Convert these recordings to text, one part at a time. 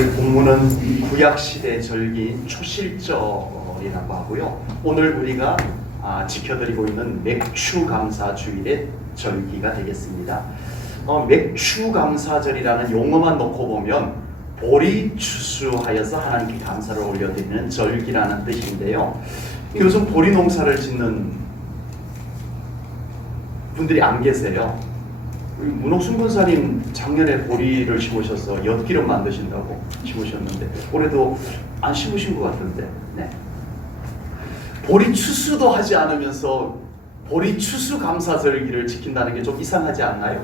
오늘 본문은 구약시대 절기인 초실절이라고 하고요. 오늘 우리가 지켜드리고 있는 맥추감사주일의 절기가 되겠습니다. 맥추감사절이라는 용어만 놓고 보면 보리 추수하여서 하나님께 감사를 올려드리는 절기라는 뜻인데요. 요즘 보리 농사를 짓는 분들이 안 계세요. 문옥순 권사님 작년에 보리를 심으셔서 엿기름 만드신다고 심으셨는데 올해도 안 심으신 것 같은데, 네. 보리 추수도 하지 않으면서 보리 추수 감사절기를 지킨다는 게 좀 이상하지 않나요?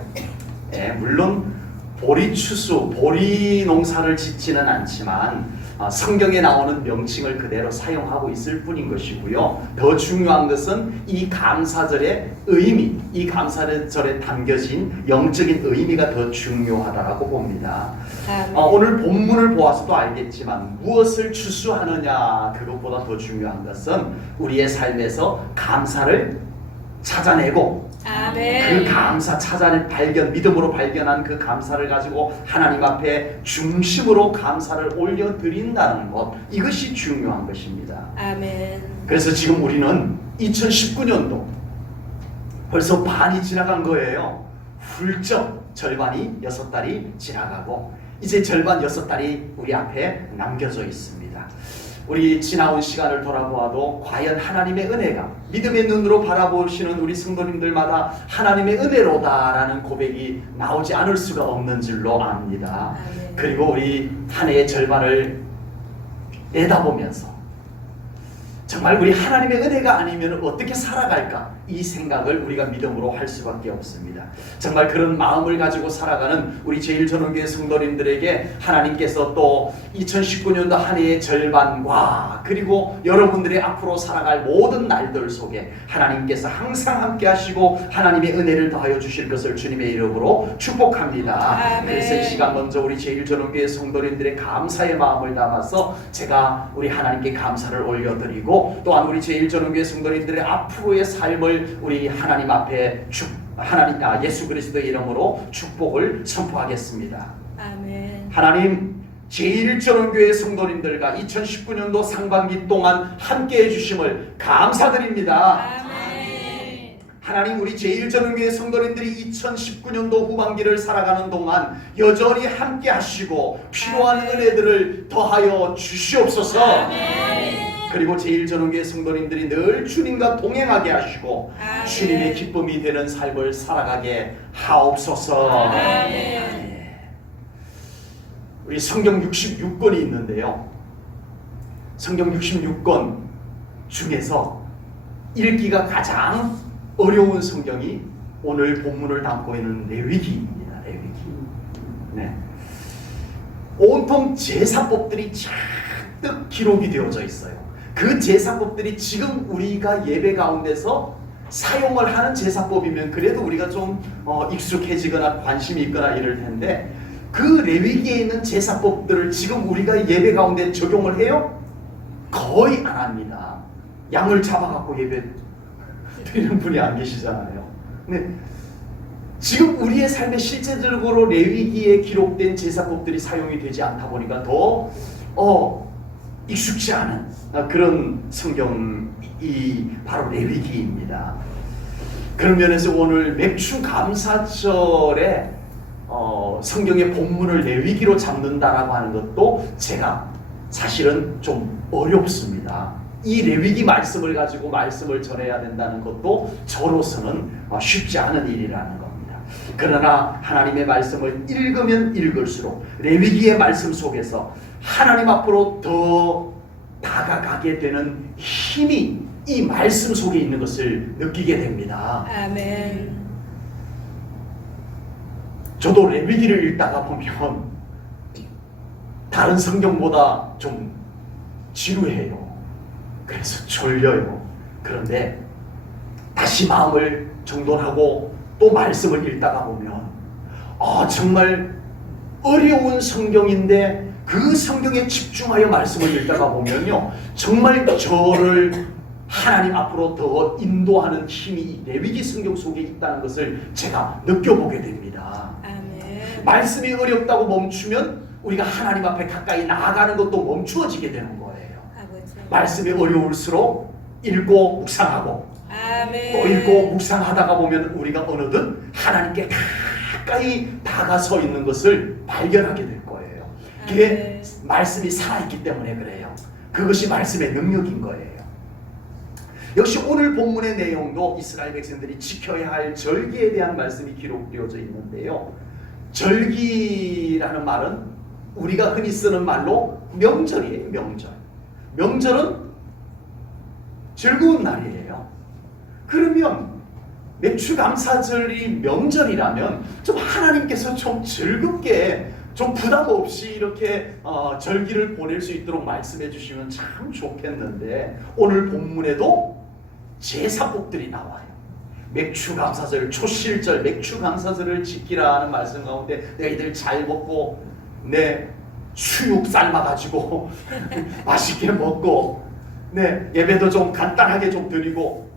네, 물론 보리 추수, 보리 농사를 짓지는 않지만 성경에 나오는 명칭을 그대로 사용하고 있을 뿐인 것이고요. 더 중요한 것은 이 감사절의 의미, 이 감사절에 담겨진 영적인 의미가 더 중요하다고 봅니다. 오늘 본문을 보아서도 알겠지만 무엇을 추수하느냐, 그것보다 더 중요한 것은 우리의 삶에서 감사를 찾아내고 그 감사 찾아낸 발견, 믿음으로 발견한 그 감사를 가지고 하나님 앞에 중심으로 감사를 올려드린다는 것, 이것이 중요한 것입니다. 아멘. 그래서 지금 우리는 2019년도 벌써 반이 지나간 거예요. 훌쩍 절반이 6달이 지나가고 이제 절반 6달이 우리 앞에 남겨져 있습니다. 우리 지나온 시간을 돌아보아도 과연 하나님의 은혜가 믿음의 눈으로 바라보시는 우리 성도님들마다 하나님의 은혜로다라는 고백이 나오지 않을 수가 없는 줄로 압니다. 그리고 우리 한 해의 절반을 내다보면서 정말 우리 하나님의 은혜가 아니면 어떻게 살아갈까, 이 생각을 우리가 믿음으로 할 수밖에 없습니다. 정말 그런 마음을 가지고 살아가는 우리 제일전원교회 성도님들에게 하나님께서 또 2019년도 한 해의 절반과 그리고 여러분들의 앞으로 살아갈 모든 날들 속에 하나님께서 항상 함께 하시고 하나님의 은혜를 더하여 주실 것을 주님의 이름으로 축복합니다. 그래서 이 시간 먼저 우리 제일전원교회 성도님들의 감사의 마음을 담아서 제가 우리 하나님께 감사를 올려드리고 또한 우리 제일전원교회 성도님들의 앞으로의 삶을 우리 하나님 앞에 예수 그리스도의 이름으로 축복을 선포하겠습니다. 아멘. 하나님, 제일전원교회 성도님들과 2019년도 상반기 동안 함께해 주심을 감사드립니다. 아멘. 하나님, 우리 제일전원교회 성도님들이 2019년도 후반기를 살아가는 동안 여전히 함께 하시고 필요한 은혜들을 더하여 주시옵소서. 아멘. 그리고 제일전원교회 성도님들이 늘 주님과 동행하게 하시고 주님의 기쁨이 되는 삶을 살아가게 하옵소서. 우리 성경 66권이 있는데요, 성경 66권 중에서 읽기가 가장 어려운 성경이 오늘 본문을 담고 있는 레위기입니다. 레위기. 네. 온통 제사법들이 잔뜩 기록이 되어져 있어요. 그 제사법들이 지금 우리가 예배 가운데서 사용을 하는 제사법이면 그래도 우리가 좀 익숙해지거나 관심이 있거나 이럴 텐데, 그 레위기에 있는 제사법들을 지금 우리가 예배 가운데 적용을 해요? 거의 안 합니다. 양을 잡아갖고 예배 드리는 분이 안 계시잖아요. 근데 지금 우리의 삶에 실제적으로 레위기에 기록된 제사법들이 사용이 되지 않다 보니까 더 익숙지 않은 그런 성경이 바로 레위기입니다. 그런 면에서 오늘 맥추감사절에 성경의 본문을 레위기로 잡는다라고 하는 것도 제가 사실은 좀 어렵습니다. 이 레위기 말씀을 가지고 말씀을 전해야 된다는 것도 저로서는 쉽지 않은 일이라는 겁니다. 그러나 하나님의 말씀을 읽으면 읽을수록 레위기의 말씀 속에서 하나님 앞으로 더 다가가게 되는 힘이 이 말씀 속에 있는 것을 느끼게 됩니다. 아멘. 저도 레위기를 읽다가 보면 다른 성경보다 좀 지루해요. 그래서 졸려요. 그런데 다시 마음을 정돈하고 또 말씀을 읽다가 보면 정말 어려운 성경인데 그 성경에 집중하여 말씀을 읽다가 보면요, 정말 저를 하나님 앞으로 더 인도하는 힘이 레위기 성경 속에 있다는 것을 제가 느껴보게 됩니다. 아멘. 말씀이 어렵다고 멈추면 우리가 하나님 앞에 가까이 나아가는 것도 멈추어지게 되는 거예요. 아버지. 말씀이 어려울수록 읽고 묵상하고 아멘. 또 읽고 묵상하다가 보면 우리가 어느덧 하나님께 가까이 다가서 있는 것을 발견하게 될 거예요. 그게 말씀이 살아있기 때문에 그래요. 그것이 말씀의 능력인 거예요. 역시 오늘 본문의 내용도 이스라엘 백성들이 지켜야 할 절기에 대한 말씀이 기록되어져 있는데요. 절기라는 말은 우리가 흔히 쓰는 말로 명절이에요. 명절은 즐거운 날이에요. 그러면 맥추감사절이 명절이라면 좀 하나님께서 좀 즐겁게 좀 부담 없이 이렇게 절기를 보낼 수 있도록 말씀해 주시면 참 좋겠는데 오늘 본문에도 제사복들이 나와요. 맥추감사절, 초실절, 맥추감사절을 지키라는 말씀 가운데 너희들 잘 먹고 내 수육 삶아가지고 맛있게 먹고 예배도 좀 간단하게 좀 드리고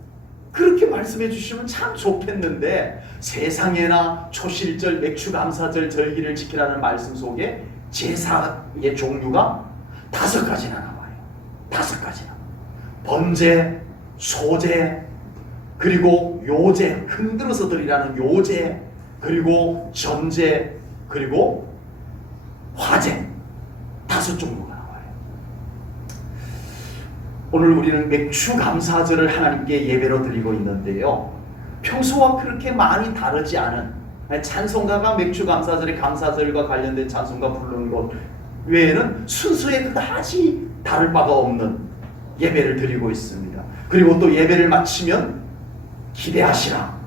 그렇게 말씀해 주시면 참 좋겠는데 세상에나 초실절, 맥추감사절 절기를 지키라는 말씀 속에 제사의 종류가 5가지나 나와요. 5가지나. 번제, 소제, 그리고 요제, 흔들어서 드리라는 요제, 그리고 전제, 그리고 화제 5종류가 나와요. 오늘 우리는 맥추감사절을 하나님께 예배로 드리고 있는데요. 평소와 그렇게 많이 다르지 않은 찬송가가 맥추감사절의 감사절과 관련된 찬송가 부르는 것 외에는 순서에 그다지 다를 바가 없는 예배를 드리고 있습니다. 그리고 또 예배를 마치면 기대하시라.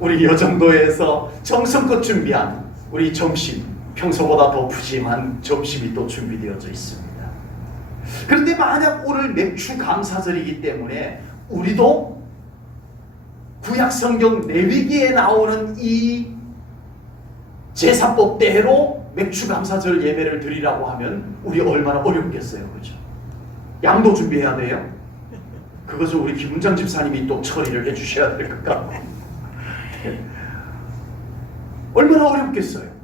우리 여정도에서 정성껏 준비한 우리 점심, 평소보다 더 푸짐한 점심이 또 준비되어져 있습니다. 그런데 만약 오늘 맥추감사절이기 때문에 우리도 구약성경 레위기에 나오는 이 제사법대로 맥추감사절 예배를 드리라고 하면 우리 얼마나 어렵겠어요. 그렇죠? 양도 준비해야 돼요. 그것을 우리 김은장 집사님이 또 처리를 해주셔야 될 것 같고 얼마나 어렵겠어요.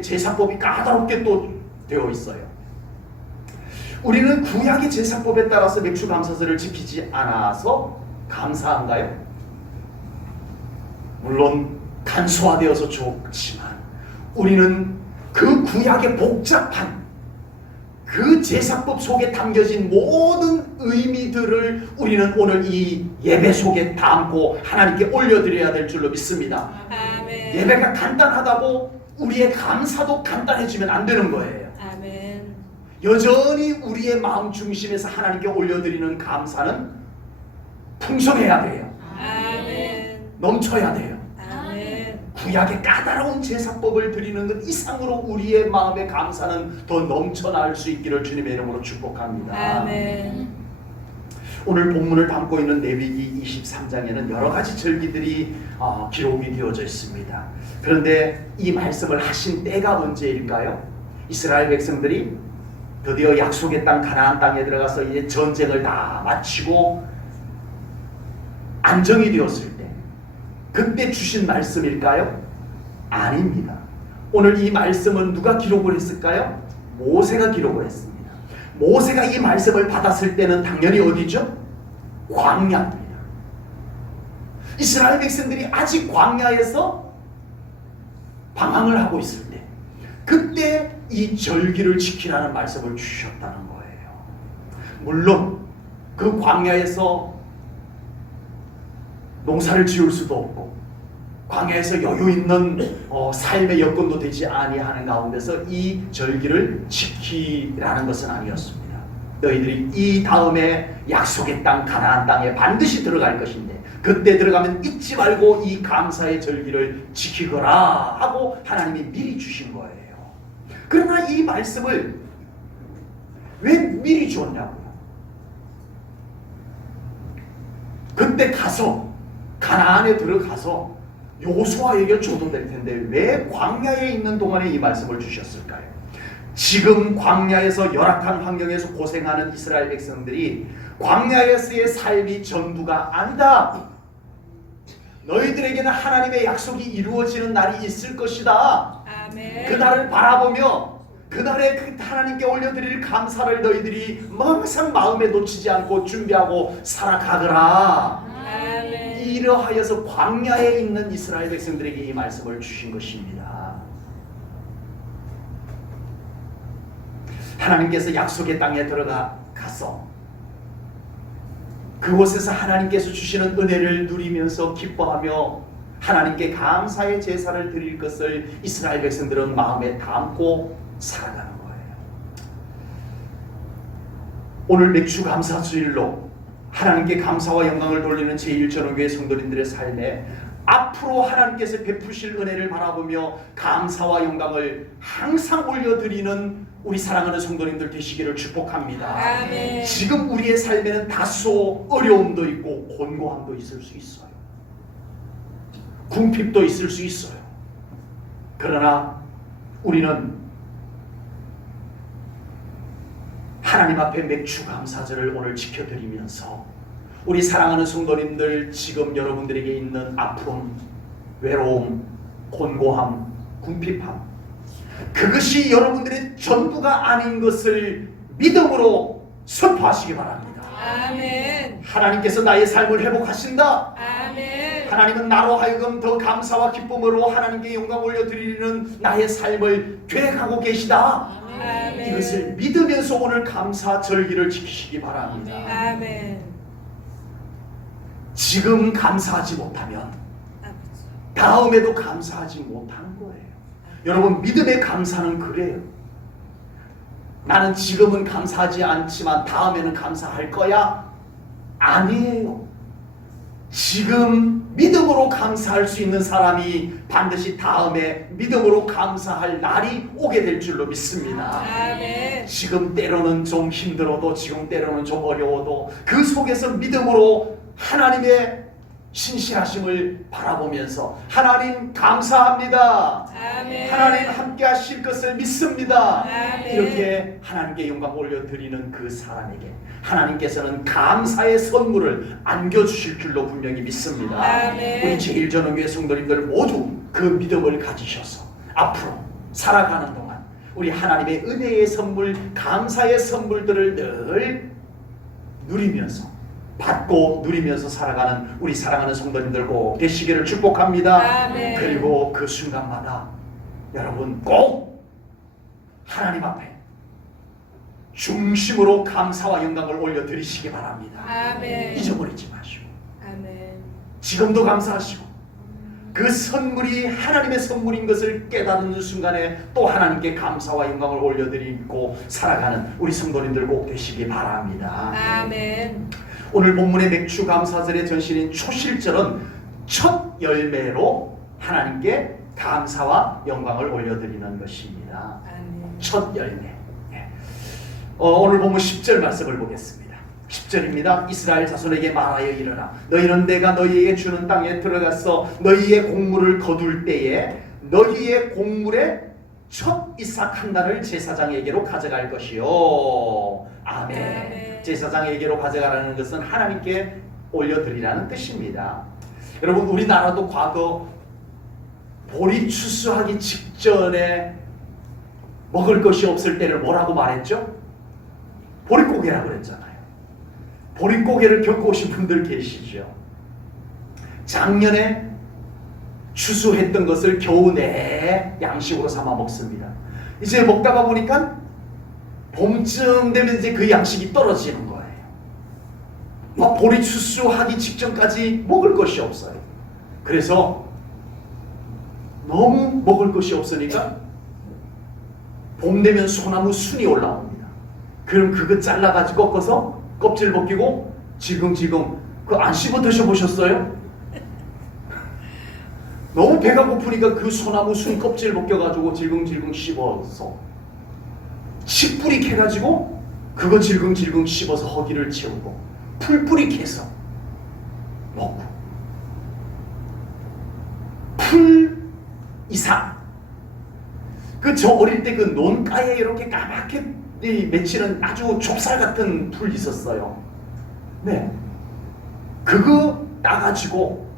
제사법이 까다롭게 또 되어 있어요. 우리는 구약의 제사법에 따라서 맥추감사절을 지키지 않아서 감사한가요? 물론 간소화되어서 좋지만 우리는 그 구약의 복잡한 그 제사법 속에 담겨진 모든 의미들을 우리는 오늘 이 예배 속에 담고 하나님께 올려드려야 될 줄로 믿습니다. 아멘. 예배가 간단하다고 우리의 감사도 간단해지면 안 되는 거예요. 아멘. 여전히 우리의 마음 중심에서 하나님께 올려드리는 감사는 풍성해야 돼요. 아멘. 넘쳐야 돼요. 아멘. 구약의 까다로운 제사법을 드리는 것 이상으로 우리의 마음의 감사는 더 넘쳐날 수 있기를 주님의 이름으로 축복합니다. 아멘. 오늘 본문을 담고 있는 레위기 23장에는 여러 가지 절기들이 기록이 되어져 있습니다. 그런데 이 말씀을 하신 때가 언제일까요? 이스라엘 백성들이 드디어 약속의 땅 가나안 땅에 들어가서 이제 전쟁을 다 마치고 안정이 되었을 때 그때 주신 말씀일까요? 아닙니다. 오늘 이 말씀은 누가 기록을 했을까요? 모세가 기록을 했습니다. 모세가 이 말씀을 받았을 때는 당연히 어디죠? 광야입니다. 이스라엘 백성들이 아직 광야에서 방황을 하고 있을 때 그때 이 절기를 지키라는 말씀을 주셨다는 거예요. 물론 그 광야에서 농사를 지을 수도 없고 광야에서 여유 있는 삶의 여건도 되지 아니하는 가운데서 이 절기를 지키라는 것은 아니었습니다. 너희들이 이 다음에 약속의 땅 가나안 땅에 반드시 들어갈 것인데 그때 들어가면 잊지 말고 이 감사의 절기를 지키거라 하고 하나님이 미리 주신 거예요. 그러나 이 말씀을 왜 미리 주었냐고요? 그때 가서 가나안에 들어가서 여호수아에게 줘도 될 텐데 왜 광야에 있는 동안에 이 말씀을 주셨을까요? 지금 광야에서 열악한 환경에서 고생하는 이스라엘 백성들이 광야에서의 삶이 전부가 아니다. 너희들에게는 하나님의 약속이 이루어지는 날이 있을 것이다. 아멘. 그 날을 바라보며 그날에 그 하나님께 올려드릴 감사를 너희들이 항상 마음에 놓치지 않고 준비하고 살아가거라. 아멘. 이러하여서 광야에 있는 이스라엘 백성들에게 이 말씀을 주신 것입니다. 하나님께서 약속의 땅에 들어가서 그곳에서 하나님께서 주시는 은혜를 누리면서 기뻐하며 하나님께 감사의 제사를 드릴 것을 이스라엘 백성들은 마음에 담고 살아가는 거예요. 오늘 맥주 감사 주일로 하나님께 감사와 영광을 돌리는 제1전원교회 성도님들의 삶에 앞으로 하나님께서 베푸실 은혜를 바라보며 감사와 영광을 항상 올려드리는 우리 사랑하는 성도님들 되시기를 축복합니다. 아멘. 지금 우리의 삶에는 다소 어려움도 있고 곤고함도 있을 수 있어요. 궁핍도 있을 수 있어요. 그러나 우리는 하나님 앞에 맥주 감사절을 오늘 지켜드리면서 우리 사랑하는 성도님들 지금 여러분들에게 있는 아픔, 외로움, 곤고함, 궁핍함 그것이 여러분들의 전부가 아닌 것을 믿음으로 선포하시기 바랍니다. 아멘. 하나님께서 나의 삶을 회복하신다. 아멘. 하나님은 나로 하여금 더 감사와 기쁨으로 하나님께 영광 올려드리는 나의 삶을 계획하고 계시다. 아멘. 이것을 믿으면서 오늘 감사 절기를 지키시기 바랍니다. 아멘. 지금 감사하지 못하면 다음에도 감사하지 못하는 거예요. 여러분 믿음의 감사는 그래요. 나는 지금은 감사하지 않지만 다음에는 감사할 거야? 아니에요. 지금 믿음으로 감사할 수 있는 사람이 반드시 다음에 믿음으로 감사할 날이 오게 될 줄로 믿습니다. 아멘. 지금 때로는 좀 힘들어도 지금 때로는 좀 어려워도 그 속에서 믿음으로 하나님의 신실하심을 바라보면서 하나님 감사합니다. 아멘. 하나님 함께 하실 것을 믿습니다. 아멘. 이렇게 하나님께 영광 올려드리는 그 사람에게 하나님께서는 감사의 선물을 안겨주실 줄로 분명히 믿습니다. 아멘. 우리 제1전원교회 성도님들 모두 그 믿음을 가지셔서 앞으로 살아가는 동안 우리 하나님의 은혜의 선물, 감사의 선물들을 늘 누리면서 받고 누리면서 살아가는 우리 사랑하는 성도님들 꼭 되시기를 축복합니다. 아멘. 그리고 그 순간마다 여러분 꼭 하나님 앞에 중심으로 감사와 영광을 올려드리시기 바랍니다. 아멘. 잊어버리지 마시고 아멘. 지금도 감사하시고 그 선물이 하나님의 선물인 것을 깨닫는 순간에 또 하나님께 감사와 영광을 올려드리고 살아가는 우리 성도님들 꼭 되시기 바랍니다. 아멘. 오늘 본문의 맥주 감사절의 전신인 초실절은 첫 열매로 하나님께 감사와 영광을 올려드리는 것입니다. 아멘. 첫 열매. 오늘 본문 10절 말씀을 보겠습니다. 10절입니다. 이스라엘 자손에게 말하여 이르라. 너희는 내가 너희에게 주는 땅에 들어가서 너희의 곡물을 거둘 때에 너희의 곡물의 첫 이삭 한 단을 제사장에게로 가져갈 것이요. 아멘. 아멘. 제사장에게로 가져가라는 것은 하나님께 올려드리라는 뜻입니다. 여러분 우리나라도 과거 보리 추수하기 직전에 먹을 것이 없을 때를 뭐라고 말했죠? 보릿고개라고 그랬잖아요. 보릿고개를 겪어오신 분들 계시죠? 작년에 추수했던 것을 겨우 내 양식으로 삼아 먹습니다. 이제 먹다가 보니까 봄쯤 되면 이제 그 양식이 떨어지는 거예요. 막 보리 추수하기 직전까지 먹을 것이 없어요. 그래서 너무 먹을 것이 없으니까 봄 되면 소나무 순이 올라옵니다. 그럼 그거 잘라가지고 꺾어서 껍질 벗기고 질겅질겅 그거 안 씹어 드셔보셨어요? 너무 배가 고프니까 그 소나무 순 껍질 벗겨가지고 질겅질겅 씹어서 씨뿌리 캐가지고 그거 질겅질겅 씹어서 허기를 채우고 풀뿌리 캐서 먹고 풀 이삭 그 저 어릴 때 그 논가에 이렇게 까맣게 맺히는 아주 좁쌀 같은 풀 있었어요. 네, 그거 따가지고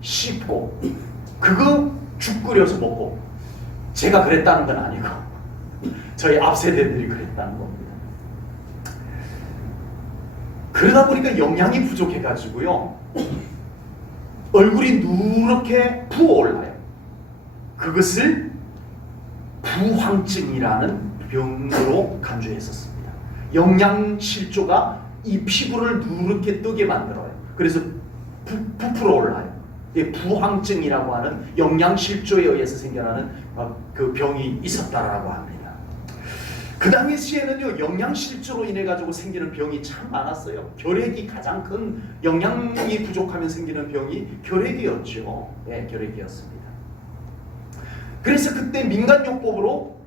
씹고 그거 죽 끓여서 먹고 제가 그랬다는 건 아니고 저희 앞 세대들이 그랬다는 겁니다. 그러다 보니까 영양이 부족해가지고요, 얼굴이 누렇게 부어올라요. 그것을 부황증이라는 병으로 간주했었습니다. 영양실조가 이 피부를 누렇게 뜨게 만들어요. 그래서 부풀어 올라요. 부황증이라고 하는 영양실조에 의해서 생겨나는 그 병이 있었다라고 합니다. 그 당시에는요, 영양실조로 인해 가지고 생기는 병이 참 많았어요. 결핵이 가장 큰, 영양이 부족하면 생기는 병이 결핵이었죠. 네, 결핵이었습니다. 그래서 그때 민간요법으로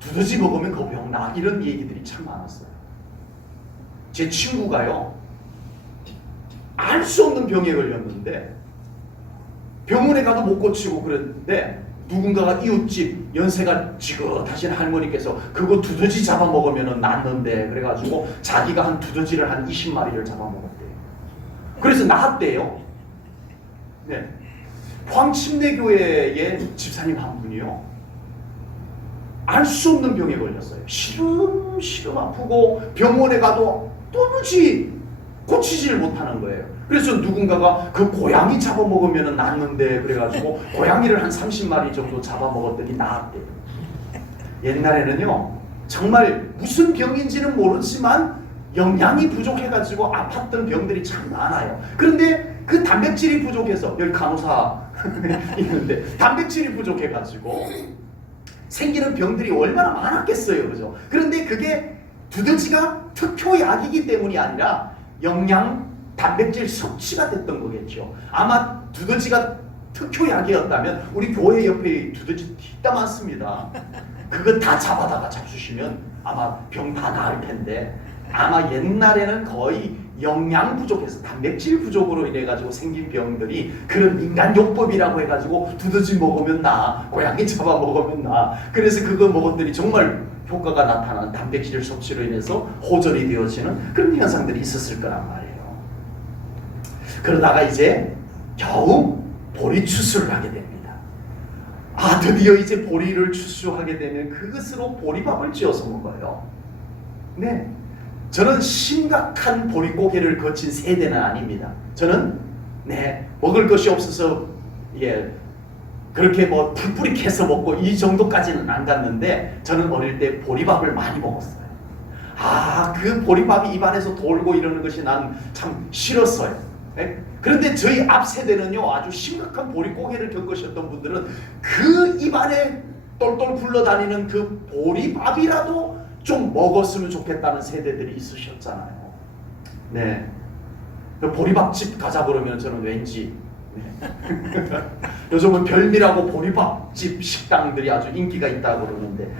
두더지 먹으면 그 병 나, 이런 얘기들이 참 많았어요. 제 친구가요, 알 수 없는 병에 걸렸는데 병원에 가도 못 고치고 그랬는데, 누군가가 이웃집 연세가 지긋하신 할머니께서 그거 두더지 잡아먹으면 낫는데, 그래가지고 자기가 한 두더지를 한 20마리를 잡아먹었대요. 그래서 나았대요. 네. 포항침례교회의 집사님 한 분이요, 알 수 없는 병에 걸렸어요. 시름시름 아프고 병원에 가도 도무지 고치지를 못하는 거예요. 그래서 누군가가 그 고양이 잡아먹으면 낫는데, 그래가지고 고양이를 한 30마리 정도 잡아먹었더니 나았대요. 옛날에는요, 정말 무슨 병인지는 모르지만 영양이 부족해가지고 아팠던 병들이 참 많아요. 그런데 그 단백질이 부족해서, 여기 간호사 있는데 단백질이 부족해가지고 생기는 병들이 얼마나 많았겠어요, 그죠? 그런데 그게 두더지가 특효약이기 때문이 아니라 영양 단백질 섭취가 됐던 거겠죠. 아마 두더지가 특효약이었다면 우리 교회 옆에 두더지 진짜 많습니다. 그거 다 잡아다가 잡수시면 아마 병 다 나을 텐데, 아마 옛날에는 거의 영양 부족해서 단백질 부족으로 인해 가지고 생긴 병들이 그런 민간요법이라고 해가지고 두더지 먹으면 나, 고양이 잡아 먹으면 나, 그래서 그거 먹었더니 정말 효과가 나타나는 단백질 섭취로 인해서 호전이 되어지는 그런 현상들이 있었을 거란 말이에요. 그러다가 이제 겨우 보리 추수를 하게 됩니다. 아, 드디어 이제 보리를 추수하게 되면 그것으로 보리밥을 지어서 먹어요. 네, 저는 심각한 보릿고개를 거친 세대는 아닙니다. 저는 먹을 것이 없어서 그렇게 뭐 풀뿌리 캐서 먹고 이 정도까지는 안 갔는데, 저는 어릴 때 보리밥을 많이 먹었어요. 아, 그 보리밥이 입안에서 돌고 이러는 것이 난 참 싫었어요. 그런데 저희 앞 세대는요, 아주 심각한 보릿고개를 겪으셨던 분들은 그 입안에 똘똘 굴러다니는 그 보리밥이라도 좀 먹었으면 좋겠다는 세대들이 있으셨잖아요. 네, 보리밥집 가자 그러면 저는 왠지 요즘은 별미라고 보리밥집 식당들이 아주 인기가 있다고 그러는데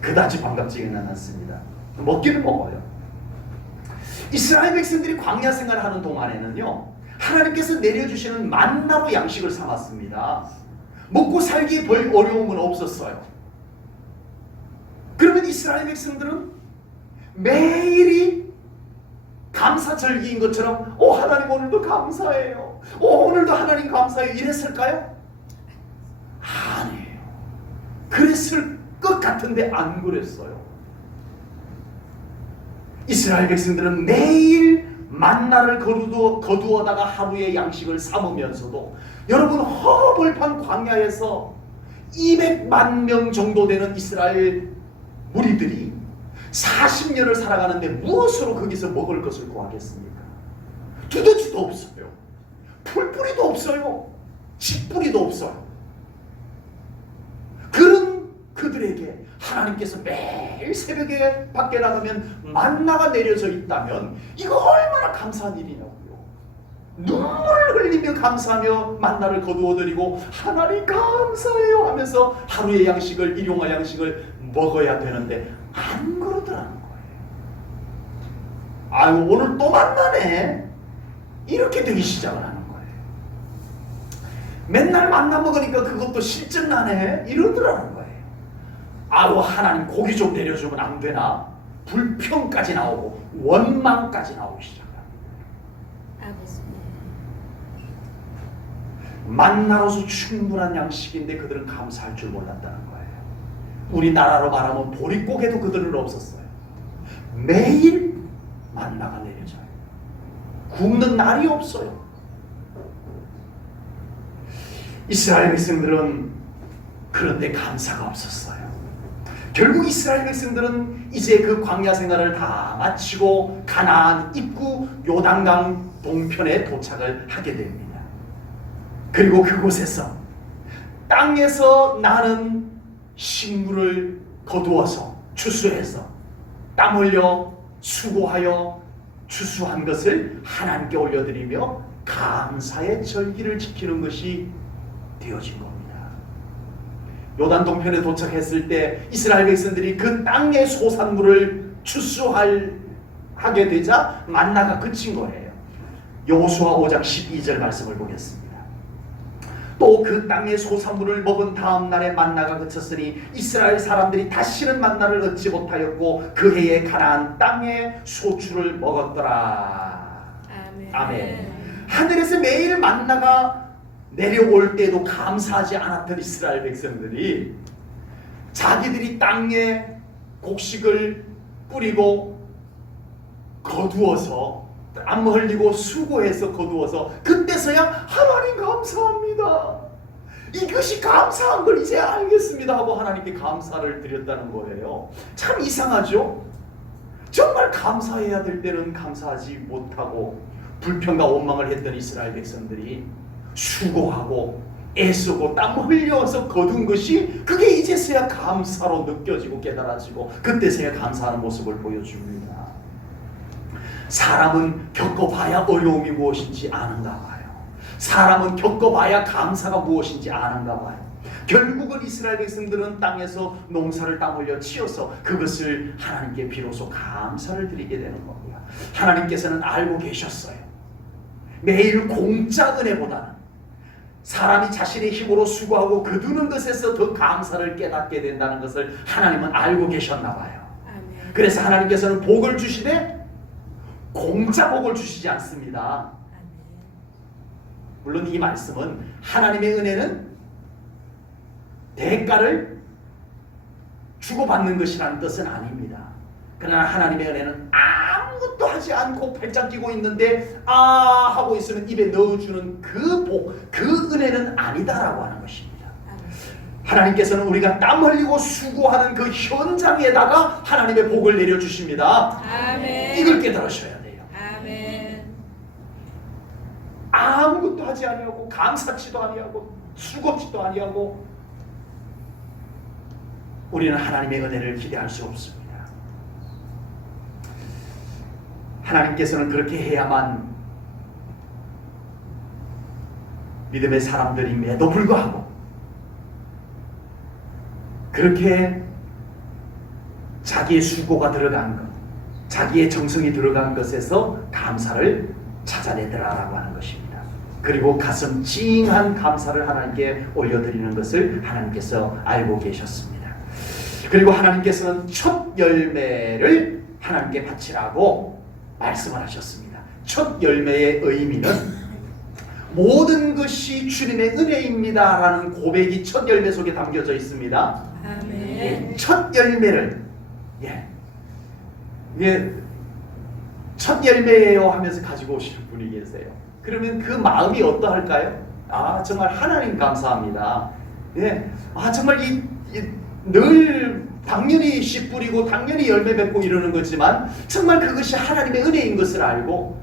그다지 반갑지는 않습니다. 먹기는 먹어요. 이스라엘 백성들이 광야 생활을 하는 동안에는요, 하나님께서 내려주시는 만나로 양식을 삼았습니다. 먹고 살기에 별 어려움은 없었어요. 그러면 이스라엘 백성들은 매일이 감사절기인 것처럼 하나님 오늘도 감사해요, 오늘도 하나님 감사해요 이랬을까요? 아니에요. 그랬을 것 같은데 안 그랬어요. 이스라엘 백성들은 매일 만나를 거두어다가 하루의 양식을 삼으면서도, 여러분, 허벌판 광야에서 200만 명 정도 되는 이스라엘 무리들이 40년을 살아가는데 무엇으로 거기서 먹을 것을 구하겠습니까? 두더지도 없어요. 풀뿌리도 없어요. 씨뿌리도 없어요. 그런 그들에게 하나님께서 매일 새벽에 밖에 나가면 만나가 내려져 있다면 이거 얼마나 감사한 일이냐고요. 눈물을 흘리며 감사하며 만나를 거두어드리고 하나님 감사해요 하면서 하루의 양식을, 일용할 양식을 먹어야 되는데 안 그러더라는 거예요. 아유, 오늘 또 만나네, 이렇게 되기 시작을 하는 거예요. 맨날 만나 먹으니까 그것도 실증나네, 이러더라는 거예요. 아유, 하나님 고기 좀 내려주면 안 되나? 불평까지 나오고 원망까지 나오기 시작합니다. 알겠습니다. 만나로서 충분한 양식인데 그들은 감사할 줄 몰랐다는 거예요. 우리나라로 말하면 보릿고개도 그들은 없었어요. 매일 만나가 내려져요. 굶는 날이 없어요. 이스라엘 백성들은 그런데 감사가 없었어요. 결국 이스라엘 백성들은 이제 그 광야 생활을 다 마치고 가나안 입구 요단강 동편에 도착을 하게 됩니다. 그리고 그곳에서 땅에서 나는 식물을 거두어서 추수해서 땀 흘려 수고하여 추수한 것을 하나님께 올려드리며 감사의 절기를 지키는 것이 되어진 겁니다. 요단 동편에 도착했을 때 이스라엘 백성들이 그 땅의 소산물을 추수하게 되자 만나가 그친 거예요. 여호수아 5장 12절 말씀을 보겠습니다. 또 그 땅의 소산물을 먹은 다음 날에 만나가 그쳤으니 이스라엘 사람들이 다시는 만나를 얻지 못하였고 그 해에 가나안 땅의 소출을 먹었더라. 아멘. 아멘. 하늘에서 매일 만나가 내려올 때도 감사하지 않았던 이스라엘 백성들이 자기들이 땅에 곡식을 뿌리고 거두어서 땀 흘리고 수고해서 거두어서 그때서야 하나님 감사합니다. 이것이 감사한 걸 이제 알겠습니다 하고 하나님께 감사를 드렸다는 거예요. 참 이상하죠? 정말 감사해야 될 때는 감사하지 못하고 불평과 원망을 했던 이스라엘 백성들이 수고하고 애쓰고 땀 흘려서 거둔 것이 그게 이제서야 감사로 느껴지고 깨달아지고 그때서야 감사하는 모습을 보여줍니다. 사람은 겪어봐야 어려움이 무엇인지 아는가 봐요. 사람은 겪어봐야 감사가 무엇인지 아는가 봐요. 결국은 이스라엘 백성들은 땅에서 농사를 땀 흘려 치어서 그것을 하나님께 비로소 감사를 드리게 되는 겁니다. 하나님께서는 알고 계셨어요. 매일 공짜 은혜보다는 사람이 자신의 힘으로 수고하고 거두는 것에서 더 감사를 깨닫게 된다는 것을 하나님은 알고 계셨나 봐요. 아멘. 그래서 하나님께서는 복을 주시되 공짜 복을 주시지 않습니다. 아멘. 물론 이 말씀은 하나님의 은혜는 대가를 주고받는 것이라는 뜻은 아닙니다. 그러나 하나님의 은혜는 아무것도 하지 않고 팔짱 끼고 있는데 아 하고 있으면 입에 넣어주는 그 복, 그 은혜는 아니다라고 하는 것입니다. 하나님께서는 우리가 땀 흘리고 수고하는 그 현장에다가 하나님의 복을 내려주십니다. 아멘. 이걸 깨달으셔야 돼요. 아멘. 아무것도 하지 아니하고 감사치도 아니하고 수고치도 아니하고 우리는 하나님의 은혜를 기대할 수 없습니다. 하나님께서는 그렇게 해야만 믿음의 사람들임에도 불구하고 그렇게 자기의 수고가 들어간 것, 자기의 정성이 들어간 것에서 감사를 찾아내더라라고 하는 것입니다. 그리고 가슴 찡한 감사를 하나님께 올려드리는 것을 하나님께서 알고 계셨습니다. 그리고 하나님께서는 첫 열매를 하나님께 바치라고 말씀을 하셨습니다. 첫 열매의 의미는 모든 것이 주님의 은혜입니다 라는 고백이 첫 열매 속에 담겨져 있습니다. 아멘. 첫 열매를 첫 열매예요 하면서 가지고 오시는 분이 계세요. 그러면 그 마음이 어떠할까요? 아 정말 하나님 감사합니다. 정말 늘 당연히 씨 뿌리고 당연히 열매 맺고 이러는 거지만 정말 그것이 하나님의 은혜인 것을 알고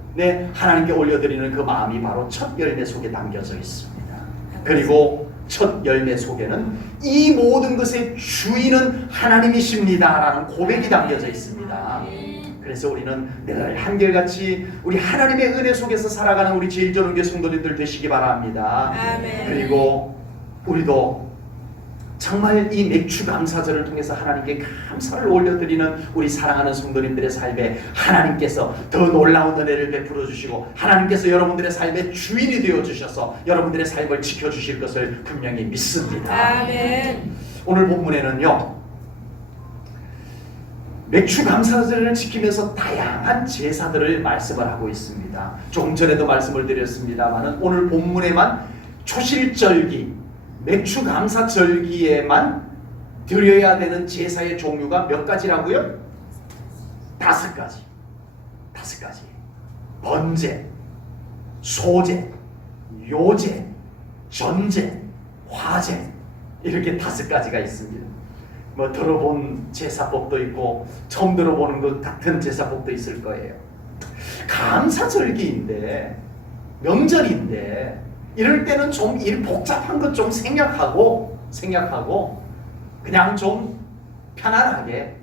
하나님께 올려드리는 그 마음이 바로 첫 열매 속에 담겨져 있습니다. 그리고 첫 열매 속에는 이 모든 것의 주인은 하나님이십니다 라는 고백이 담겨져 있습니다. 그래서 우리는 늘 한결같이 우리 하나님의 은혜 속에서 살아가는 우리 제일전원교 성도님들 되시기 바랍니다. 아멘. 그리고 우리도 정말 이 맥주 감사절을 통해서 하나님께 감사를 올려드리는 우리 사랑하는 성도님들의 삶에 하나님께서 더 놀라운 은혜를 베풀어 주시고 하나님께서 여러분들의 삶의 주인이 되어 주셔서 여러분들의 삶을 지켜주실 것을 분명히 믿습니다. 아멘. 오늘 본문에는요 맥주 감사절을 지키면서 다양한 제사들을 말씀을 하고 있습니다. 조금 전에도 말씀을 드렸습니다만 오늘 본문에만 초실절기 맥주 감사절기에만 드려야 되는 제사의 종류가 몇 가지라고요? 5가지. 5가지. 번제, 소제, 요제, 전제, 화제, 이렇게 5가지가 있습니다. 뭐 들어본 제사법도 있고 처음 들어보는 것 같은 제사법도 있을 거예요. 감사절기인데, 명절인데 이럴 때는 좀 일 복잡한 것 좀 생략하고 그냥 좀 편안하게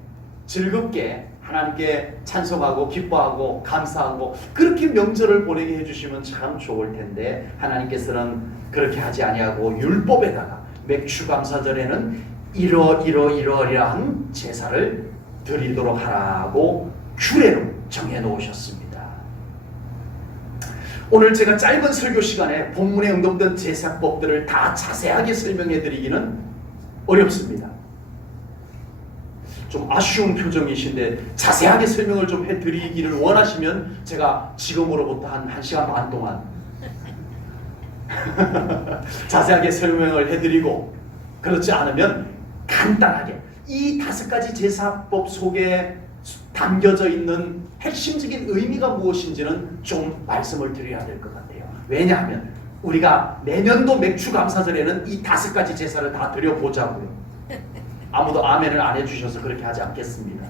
즐겁게 하나님께 찬송하고 기뻐하고 감사하고 그렇게 명절을 보내게 해주시면 참 좋을 텐데, 하나님께서는 그렇게 하지 아니하고 율법에다가 맥추감사절에는 이러이러한 제사를 드리도록 하라고 규례로 정해 놓으셨습니다. 오늘 제가 짧은 설교 시간에 본문에 언급된 제사법들을 다 자세하게 설명해 드리기는 어렵습니다. 좀 아쉬운 표정이신데 자세하게 설명을 좀 해드리기를 원하시면 제가 지금으로부터 한 1시간 반 동안 자세하게 설명을 해드리고, 그렇지 않으면 간단하게 이 5가지 제사법 속에 담겨져 있는 핵심적인 의미가 무엇인지는 좀 말씀을 드려야 될 것 같아요. 왜냐하면 우리가 내년도 맥추감사절에는 이 5가지 제사를 다 드려보자고요. 아무도 아멘을 안 해주셔서 그렇게 하지 않겠습니다.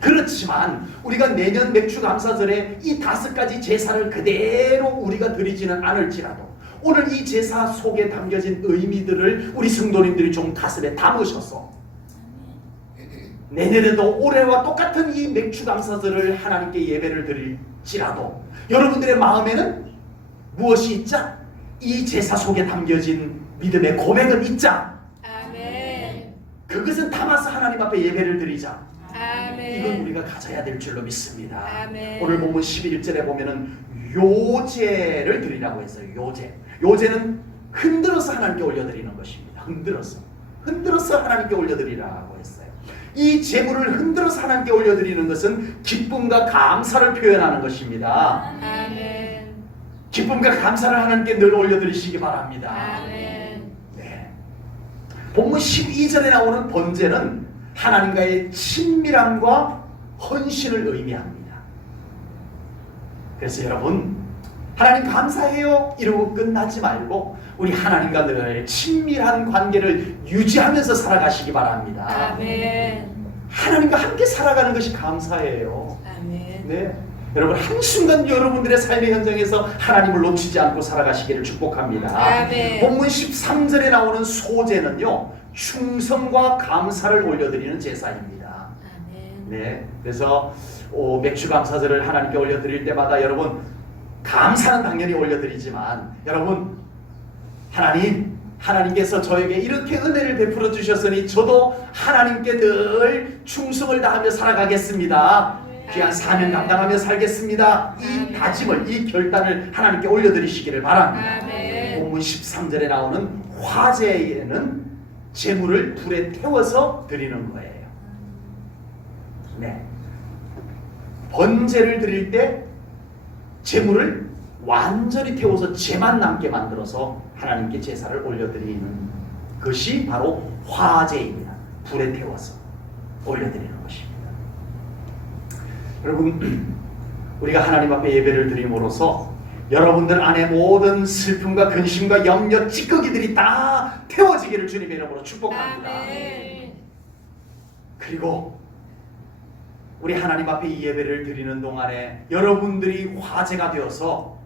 그렇지만 우리가 내년 맥추감사절에 이 5가지 제사를 그대로 우리가 드리지는 않을지라도 오늘 이 제사 속에 담겨진 의미들을 우리 성도님들이 좀 가슴에 담으셔서 내년에도 올해와 똑같은 이 맥추감사절을 하나님께 예배를 드릴지라도 여러분들의 마음에는 무엇이 있자? 이 제사 속에 담겨진 믿음의 고백은 있자. 아멘. 그것은 담아서 하나님 앞에 예배를 드리자. 아멘. 이건 우리가 가져야 될 줄로 믿습니다. 아멘. 오늘 보면 11절에 보면은 요제를 드리라고 했어요. 요제는 흔들어서 하나님께 올려드리는 것입니다. 흔들어서 하나님께 올려드리라고 했어요. 이 제물을 흔들어서 하나님께 올려드리는 것은 기쁨과 감사를 표현하는 것입니다. 아멘. 기쁨과 감사를 하나님께 늘 올려드리시기 바랍니다. 아멘. 네. 본문 12절에 나오는 번제는 하나님과의 친밀함과 헌신을 의미합니다. 그래서 여러분, 하나님 감사해요 이러고 끝나지 말고 우리 하나님과 늘 친밀한 관계를 유지하면서 살아가시기 바랍니다. 아멘. 하나님과 함께 살아가는 것이 감사예요. 아멘. 네, 여러분 한순간 여러분들의 삶의 현장에서 하나님을 놓치지 않고 살아가시기를 축복합니다. 아멘. 본문 13절에 나오는 소제는요, 충성과 감사를 올려드리는 제사입니다. 아멘. 네, 그래서 맥추감사절을 하나님께 올려드릴 때마다 여러분 감사는 당연히 올려드리지만 여러분, 하나님께서 저에게 이렇게 은혜를 베풀어 주셨으니 저도 하나님께 늘 충성을 다하며 살아가겠습니다. 귀한 사명 감당하며 살겠습니다. 이 다짐을, 이 결단을 하나님께 올려드리시기를 바랍니다. 아멘. 본문 13절에 나오는 화제에는 제물을 불에 태워서 드리는 거예요. 네. 번제를 드릴 때 제물을 완전히 태워서 제만 남게 만들어서 하나님께 제사를 올려드리는 것이 바로 화제입니다. 불에 태워서 올려드리는 것입니다. 여러분, 우리가 하나님 앞에 예배를 드림으로써 여러분들 안에 모든 슬픔과 근심과 염려, 찌꺼기들이 다 태워지기를 주님의 이름으로 축복합니다. 아멘. 그리고 우리 하나님 앞에 이 예배를 드리는 동안에 여러분들이 화제가 되어서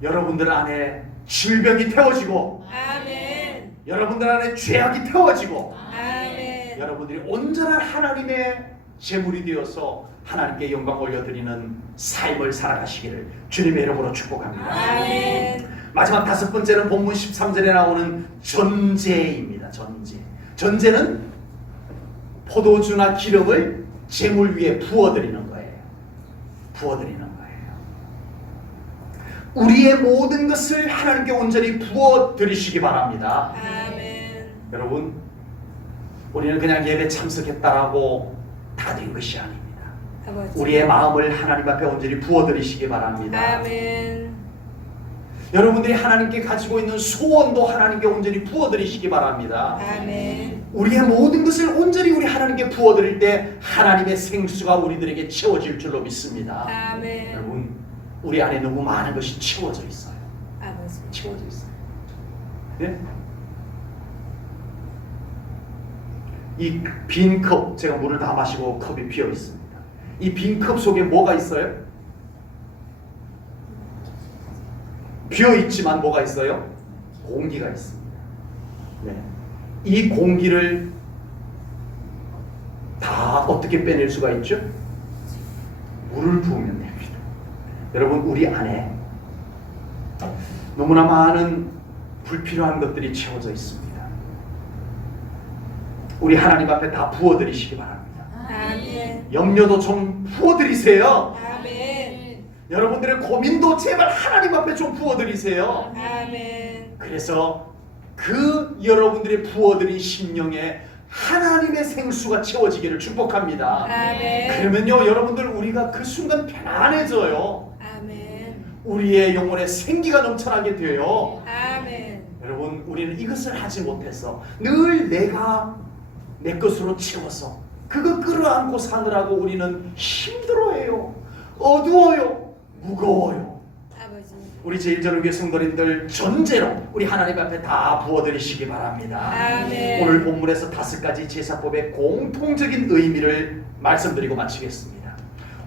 여러분들 안에 질병이 태워지고 아멘. 여러분들 안에 죄악이 태워지고 아멘. 여러분들이 온전한 하나님의 제물이 되어서 하나님께 영광 올려드리는 삶을 살아가시기를 주님의 이름으로 축복합니다. 아멘. 마지막 5번째는 본문 13절에 나오는 전제입니다. 전제는 포도주나 기름을 제물 위에 부어드리는 거예요. 우리의 모든 것을 하나님께 온전히 부어드리시기 바랍니다. 아멘. 여러분, 우리는 그냥 예배 참석했다라고 다 된 것이 아닙니다. 아버지. 우리의 마음을 하나님 앞에 온전히 부어드리시기 바랍니다. 아멘. 여러분들이 하나님께 가지고 있는 소원도 하나님께 온전히 부어드리시기 바랍니다. 아멘. 우리의 모든 것을 온전히 우리 하나님께 부어드릴 때 하나님의 생수가 우리들에게 채워질 줄로 믿습니다. 아멘. 여러분, 우리 안에 너무 많은 것이 채워져 있어요. 아버지. 채워져 있어요. 네? 이 빈 컵, 제가 물을 다 마시고 컵이 비어 있습니다. 이 빈 컵 속에 뭐가 있어요? 비어 있지만 뭐가 있어요? 공기가 있습니다. 네. 이 공기를 다 어떻게 빼낼 수가 있죠? 물을 부으면 됩니다. 여러분, 우리 안에 너무나 많은 불필요한 것들이 채워져 있습니다. 우리 하나님 앞에 다 부어드리시기 바랍니다. 아멘. 염려도 좀 부어드리세요. 아멘. 여러분들의 고민도 제발 하나님 앞에 좀 부어드리세요. 아멘. 그래서 그 여러분들의 부어드린 심령에 하나님의 생수가 채워지기를 축복합니다. 아멘. 그러면요, 여러분들, 우리가 그 순간 편안해져요. 아멘. 우리의 영혼에 생기가 넘쳐나게 돼요. 아멘. 여러분, 우리는 이것을 하지 못해서 늘 내가 내 것으로 채워서 그거 끌어안고 사느라고 우리는 힘들어해요. 어두워요. 무거워요. 아버지. 우리 제1전후교회 성도님들 전제로 우리 하나님 앞에 다 부어드리시기 바랍니다. 아멘. 오늘 본문에서 5가지 제사법의 공통적인 의미를 말씀드리고 마치겠습니다.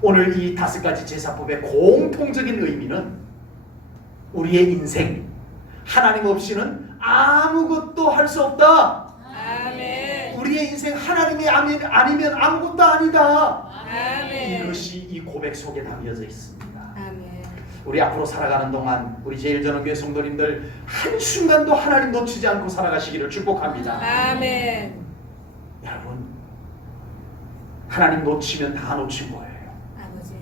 오늘 이 5가지 제사법의 공통적인 의미는 우리의 인생, 하나님 없이는 아무것도 할 수 없다. 아멘. 우리의 인생 하나님이 아니면 아무것도 아니다. 아멘. 이것이 이 고백 속에 담겨져 있습니다. 아멘. 우리 앞으로 살아가는 동안 우리 제1전후교회 성도님들 한순간도 하나님 놓치지 않고 살아가시기를 축복합니다. 아멘. 여러분, 하나님 놓치면 다 놓친 거예요. 아버지.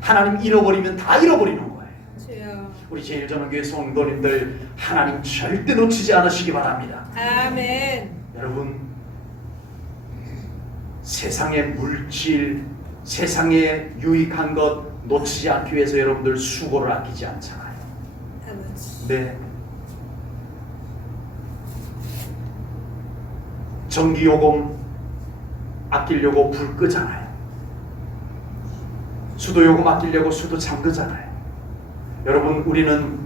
하나님 잃어버리면 다 잃어버리는 거예요. 주여. 우리 제1전후교회 성도님들 하나님 절대 놓치지 않으시기 바랍니다. 아멘. 여러분, 세상의 물질, 세상에 유익한 것 놓치지 않기 위해서 여러분들 수고를 아끼지 않잖아요. 아버지. 네. 전기요금 아끼려고 불 끄잖아요. 수도요금 아끼려고 수도 잠그잖아요. 여러분, 우리는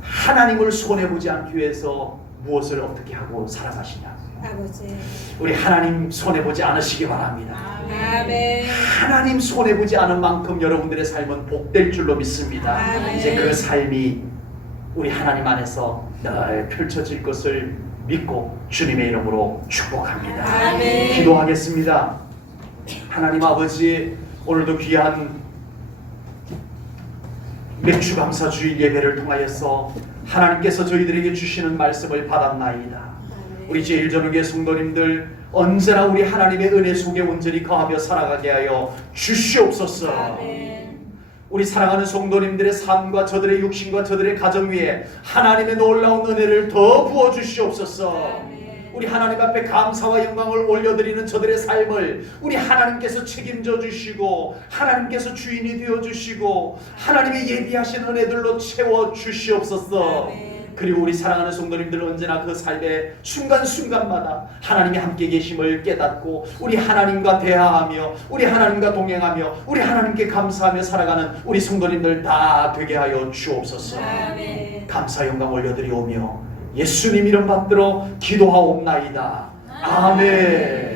하나님을 손해보지 않기 위해서 무엇을 어떻게 하고 살아가시냐? 아버지. 우리 하나님 손해보지 않으시기 바랍니다. 아멘. 하나님 손해보지 않은 만큼 여러분들의 삶은 복될 줄로 믿습니다. 아멘. 이제 그 삶이 우리 하나님 안에서 늘 펼쳐질 것을 믿고 주님의 이름으로 축복합니다. 아멘. 기도하겠습니다. 하나님 아버지, 오늘도 귀한 맥주감사 주일 예배를 통하여서 하나님께서 저희들에게 주시는 말씀을 받았나이다. 우리 제1전후교회 성도님들 언제나 우리 하나님의 은혜 속에 온전히 거하며 살아가게 하여 주시옵소서. 아멘. 우리 사랑하는 성도님들의 삶과 저들의 육신과 저들의 가정 위에 하나님의 놀라운 은혜를 더 부어 주시옵소서. 아멘. 우리 하나님 앞에 감사와 영광을 올려드리는 저들의 삶을 우리 하나님께서 책임져 주시고 하나님께서 주인이 되어 주시고 하나님의 예비하신 은혜들로 채워 주시옵소서. 아멘. 그리고 우리 사랑하는 성도님들 언제나 그 삶의 순간순간마다 하나님이 함께 계심을 깨닫고 우리 하나님과 대화하며 우리 하나님과 동행하며 우리 하나님께 감사하며 살아가는 우리 성도님들 다 되게 하여 주옵소서. 아멘. 감사 영광 올려드리오며 예수님 이름 받들어 기도하옵나이다. 아멘.